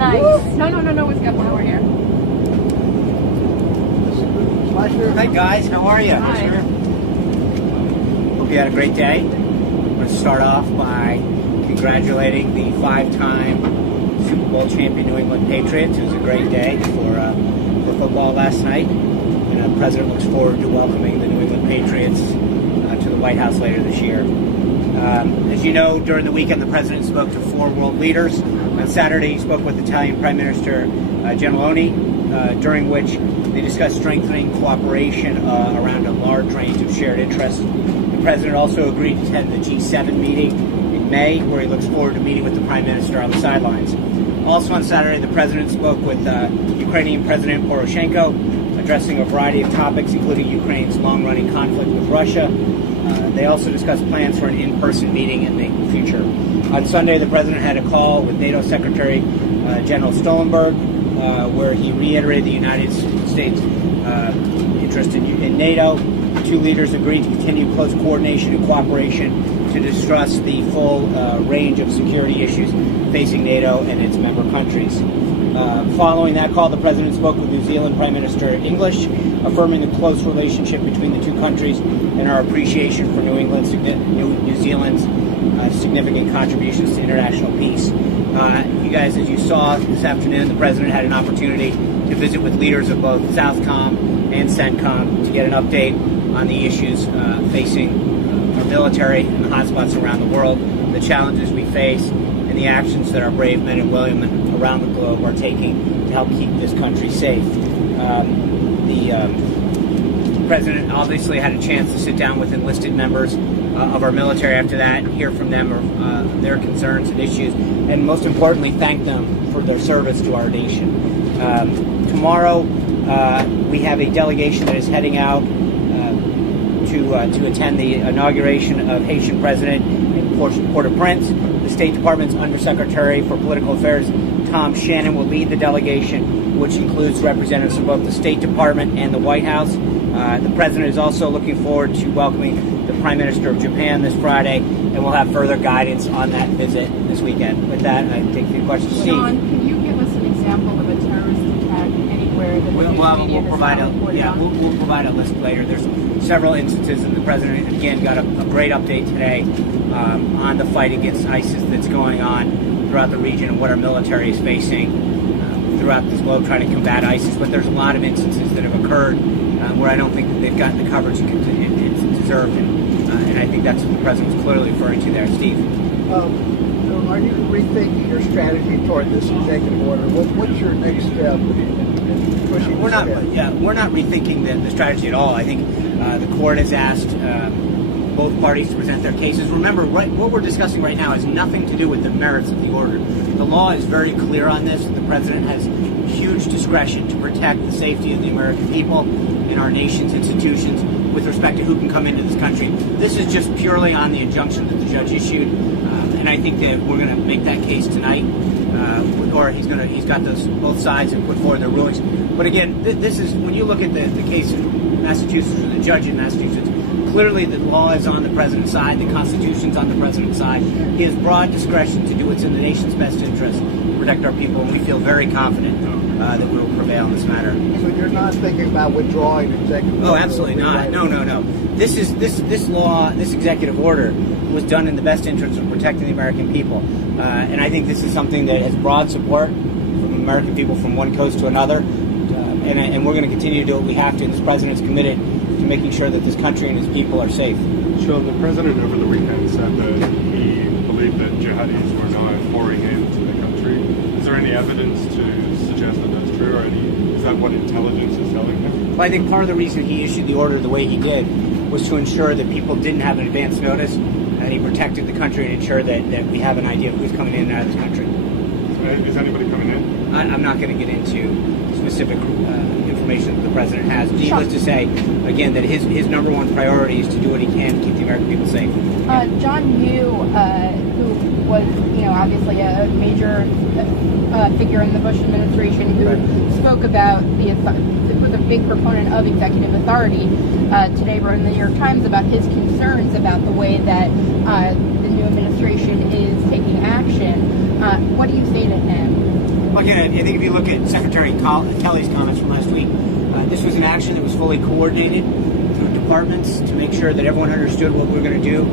Nice. No, we've got one over here. Hi guys, how are you? Hi. Hope you had a great day. I'm going to start off by congratulating the 5-time Super Bowl champion New England Patriots. It was a great day for football last night. And the President looks forward to welcoming the New England Patriots to the White House later this year. As you know, during the weekend, the President spoke to 4 world leaders. On Saturday, he spoke with Italian Prime Minister Gentiloni, during which they discussed strengthening cooperation around a large range of shared interests. The President also agreed to attend the G7 meeting in May, where he looks forward to meeting with the Prime Minister on the sidelines. Also on Saturday, the President spoke with Ukrainian President Poroshenko, addressing a variety of topics, including Ukraine's long-running conflict with Russia. They also discussed plans for an in-person meeting in the future. On Sunday, the President had a call with NATO Secretary General Stoltenberg, where he reiterated the United States' interest in NATO. The 2 leaders agreed to continue close coordination and cooperation to discuss the full range of security issues facing NATO and its member countries. Following that call, the President spoke with New Zealand Prime Minister English, affirming the close relationship between the 2 countries and our appreciation for New Zealand's significant contributions to international peace. You guys, as you saw this afternoon, the President had an opportunity to visit with leaders of both Southcom and CENTCOM to get an update on the issues facing our military and the hotspots around the world, the challenges we face, and the actions that our brave men and women around the globe are taking to help keep this country safe. The President obviously had a chance to sit down with enlisted members of our military after that, hear from them their concerns and issues, and most importantly, thank them for their service to our nation. Tomorrow, we have a delegation that is heading out to attend the inauguration of Haitian President in Port-au-Prince. The State Department's Undersecretary for Political Affairs, Tom Shannon, will lead the delegation, which includes representatives from both the State Department and the White House. The President is also looking forward to welcoming the Prime Minister of Japan this Friday, and we'll have further guidance on that visit this weekend. With that, I take the question. Steve. John, can you give us an example of a terrorist attack anywhere that we'll provide a list later. There's several instances, and the President again got a great update today on the fight against ISIS that's going on throughout the region and what our military is facing throughout this globe trying to combat ISIS. But there's a lot of instances that have occurred where I don't think that they've gotten the coverage it's deserved, and I think that's what the President was clearly referring to there. Steve? So are you rethinking your strategy toward this executive order? What's your next step in pushing We're not rethinking the strategy at all. I think the court has asked both parties to present their cases. Remember, what we're discussing right now has nothing to do with the merits of the order. The law is very clear on this. The President has huge discretion to protect the safety of the American people and our nation's institutions with respect to who can come into this country. This is just purely on the injunction that the judge issued, and I think that we're going to make that case tonight, or he's got those both sides and put forward their rulings. But again, this is when you look at the case in Massachusetts or the judge in Massachusetts. Clearly, the law is on the President's side. The Constitution's on the President's side. He has broad discretion to do what's in the nation's best interest to protect our people, and we feel very confident that we will prevail in this matter. So you're not thinking about withdrawing executive order? Oh, absolutely not. No. This law, this executive order, was done in the best interest of protecting the American people, and I think this is something that has broad support from American people from one coast to another, and we're going to continue to do what we have to. And this President is committed to making sure that this country and his people are safe. Sean, the President over the weekend said that he believed that jihadis were now pouring into the country. Is there any evidence to suggest that that's true, or is that what intelligence is telling him? Well, I think part of the reason he issued the order the way he did was to ensure that people didn't have an advance notice, and he protected the country and ensured that we have an idea of who's coming in and out of this country. Is anybody coming in? I'm not going to get into specific information that the President has. Needless to say, again, that his number one priority is to do what he can to keep the American people safe. John Yoo, who was, obviously a major figure in the Bush administration, who spoke about was a big proponent of executive authority, today wrote in the New York Times about his concerns about the way that the new administration is taking action. What do you say to him? Well, I think if you look at Secretary Kelly's comments from last week, this was an action that was fully coordinated through departments to make sure that everyone understood what we were going to do,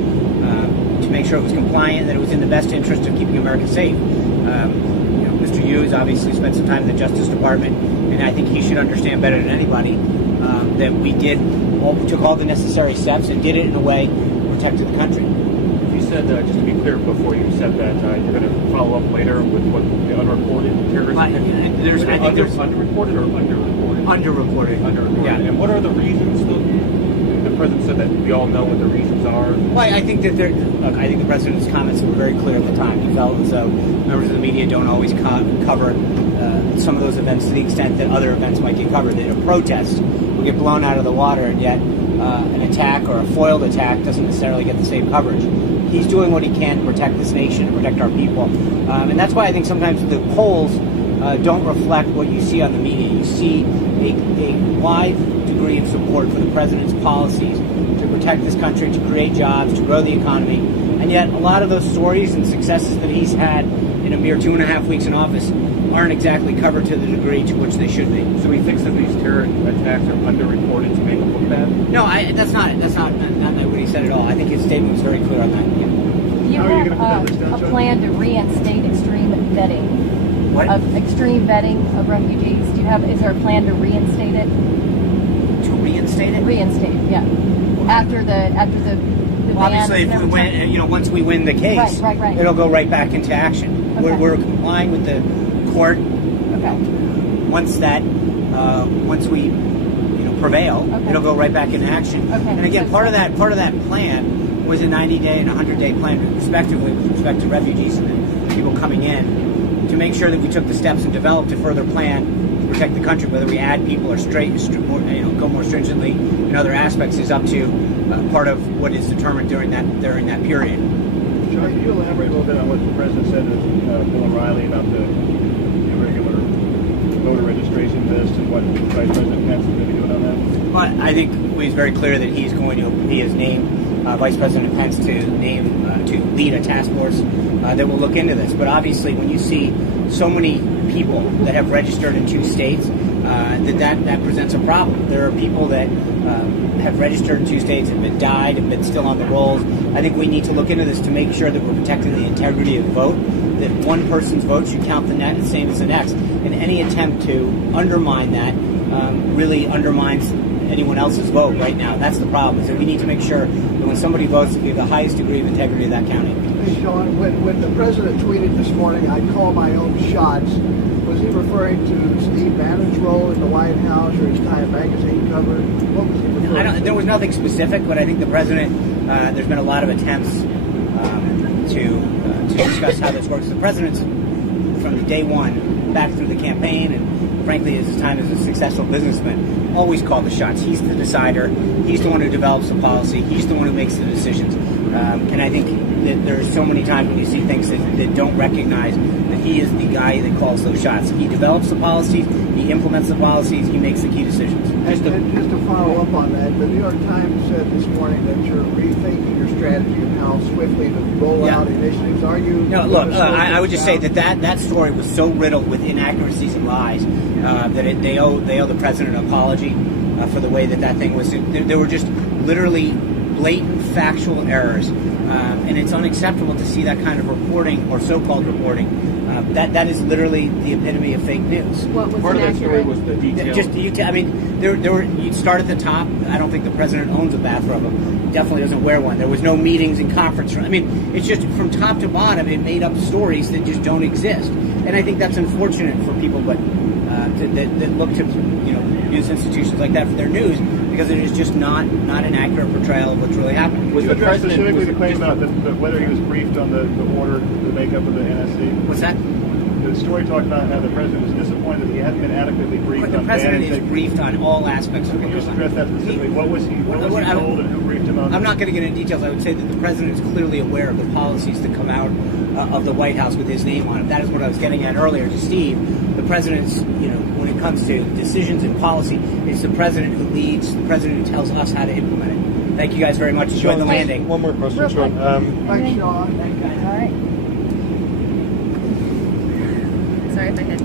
to make sure it was compliant, that it was in the best interest of keeping America safe. Mr. Hughes obviously spent some time in the Justice Department, and I think he should understand better than anybody that we took all the necessary steps and did it in a way that protected the country. You said, just to be clear, before you said that, you're going to follow up later with what the unreported terrorism. Underreported or underreported? Underreported. Underreported. Yeah. And what are the reasons? The president said that we all know what the reasons are. Well, I think that I think the president's comments were very clear at the time. He felt as though members of the media don't always cover some of those events to the extent that other events might get covered. That a protest will get blown out of the water, and yet an attack or a foiled attack doesn't necessarily get the same coverage. He's doing what he can to protect this nation and protect our people. And that's why I think sometimes the polls don't reflect what you see on the media. You see a wide degree of support for the president's policies to protect this country, to create jobs, to grow the economy. And yet a lot of those stories and successes that he's had in a mere 2.5 weeks in office aren't exactly covered to the degree to which they should be. So he thinks that these terror attacks are underreported to make him look bad? No, that's not what he said at all. I think his statement was very clear on that. Yeah. You have a plan to reinstate extreme vetting. What? Of extreme vetting of refugees. Is there a plan to reinstate it? To reinstate it? Reinstate, yeah. After the Well, obviously, if we win, once we win the case, right. it'll go right back into action. Okay. We're complying with the court. Okay. Once we prevail, Okay. it'll go right back into action. Okay. And again, part of that plan was a 90-day and 100-day plan, respectively, with respect to refugees and people coming in, to make sure that we took the steps and developed a further plan to protect the country. Whether we add people or go more stringently in other aspects is up to part of what is determined during that period. Sean, can you elaborate a little bit on what the president said to Bill O'Reilly about the irregular voter registration list and what Vice President Pence is going to be doing on that? Well, I think he's very clear that he has named Vice President Pence to lead a task force that will look into this. But obviously, when you see so many people that have registered in 2 states, that presents a problem. There are people that have registered in 2 states, have been died, have been still on the rolls. I think we need to look into this to make sure that we're protecting the integrity of the vote, that one person's vote should count the same as the next. And any attempt to undermine that really undermines anyone else's vote right now. That's the problem, is that we need to make sure that when somebody votes, we have the highest degree of integrity of that county. Hey, Sean, when the president tweeted this morning, "I'd call my own shots," was he referring to Steve Bannon's role in the White House or his Time magazine cover? What was he referring to? There was nothing specific, but I think the president, there's been a lot of attempts to discuss how this works. The president's, from day one, back through the campaign, and frankly, his time as a successful businessman, always called the shots. He's the decider. He's the one who develops the policy. He's the one who makes the decisions. And I think that there's so many times when you see things that don't recognize that he is the guy that calls those shots. He develops the policies. He implements the policies. He makes the key decisions. And just to follow up on that, the New York Times said this morning that you're rethinking your strategy of how swiftly to roll out initiatives. Are you? No, look, I would just say that story was so riddled with inaccuracies and lies that they owe the president an apology for the way that thing was. There were just literally blatant factual errors, and it's unacceptable to see that kind of reporting or so-called reporting. That is literally the epitome of fake news. What was Part of that story inaccurate? was the detail. You'd start at the top. I don't think the president owns a bathrobe. He definitely doesn't wear one. There was no meetings and conference rooms. I mean, it's just from top to bottom, it made up stories that just don't exist. And I think that's unfortunate for people, that look to news institutions like that for their news, because it is just not an accurate portrayal of what's really happening. Was the president specifically the claim about whether he was briefed on the order, the makeup of the NSC? What's that? The story talked about how the president was disappointed that he hadn't been adequately briefed But the on president is banning. briefed on all aspects of Can you just address that specifically? What was he told and who briefed him on? I'm not going to get into details. I would say that the president is clearly aware of the policies that come out of the White House with his name on it. That is what I was getting at earlier to Steve. The president's, when it comes to decisions and policy, it's the president who leads, the president who tells us how to implement it. Thank you guys very much. Enjoy the landing. One more question, Real Sean. quick. Thanks, Sean. All right. Sorry if I had